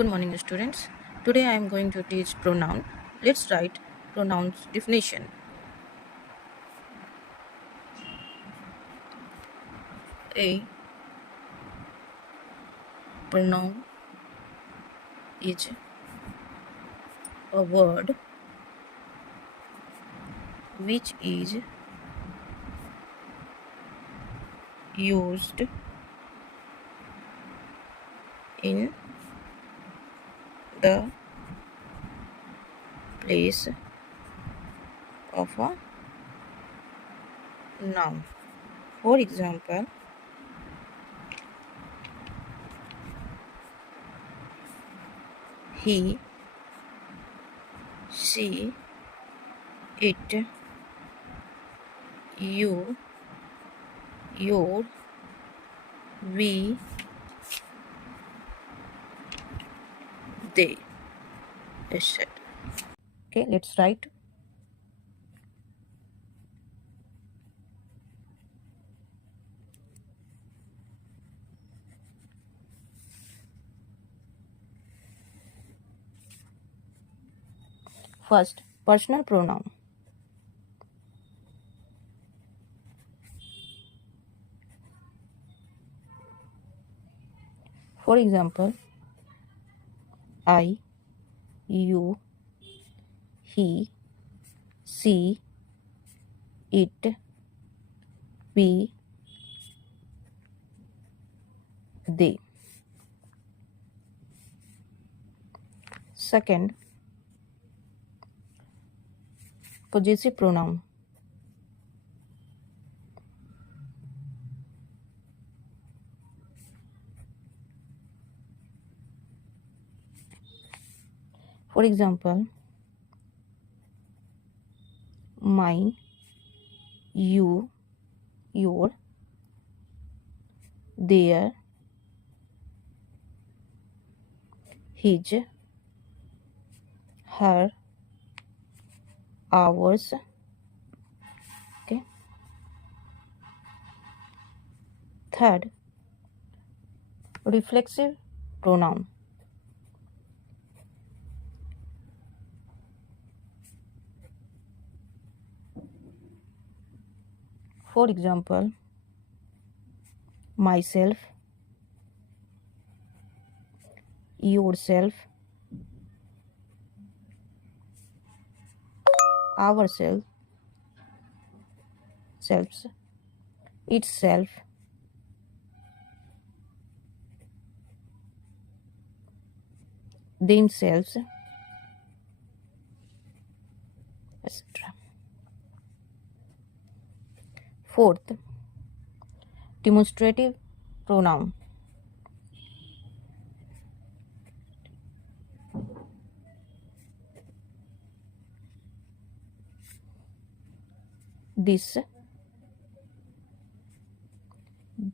Good morning, students. Today I am going to teach pronoun. Let's write pronouns definition. A pronoun is a word which is used in the place of a noun. For example, he, she, it, you, your, we, they, etc. Okay, let's write. First, personal pronoun. For example, I, you, he, she, it, we, they. Second, possessive pronoun. For example, mine, you, your, their, his, her, ours. Okay. Third, reflexive pronoun. For example, myself, yourself, ourselves, selves, itself, themselves, etc. Fourth, demonstrative pronoun. This,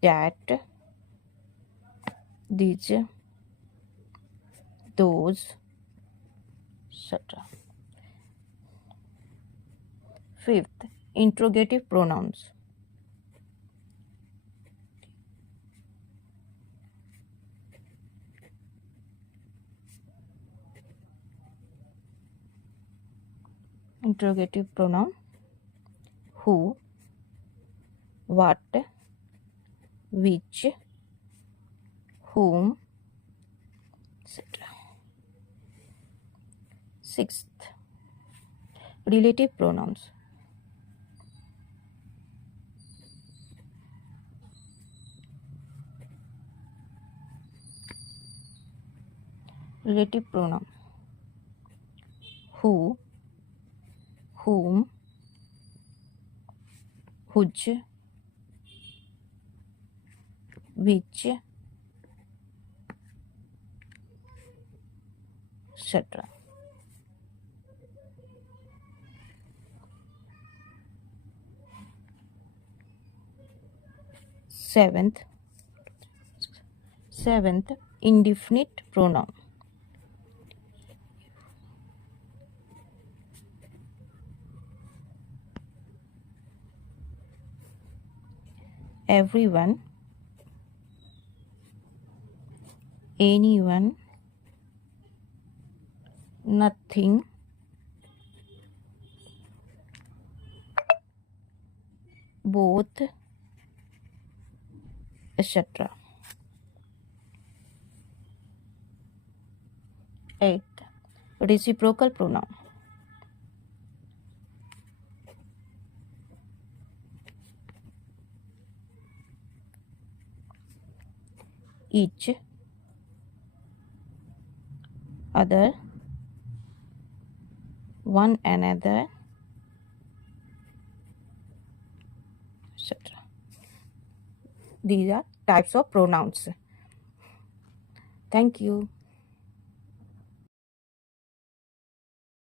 that, these, those, etc. Fifth, interrogative pronouns. Interrogative pronoun: who, what, which, whom, etc. Sixth, relative pronouns. Relative pronoun: who, whom, which, which, etc. Seventh, indefinite pronoun. Everyone, anyone, nothing, both, etc. Eighth, reciprocal pronoun. Each, other, one another, etc. These are types of pronouns. Thank you.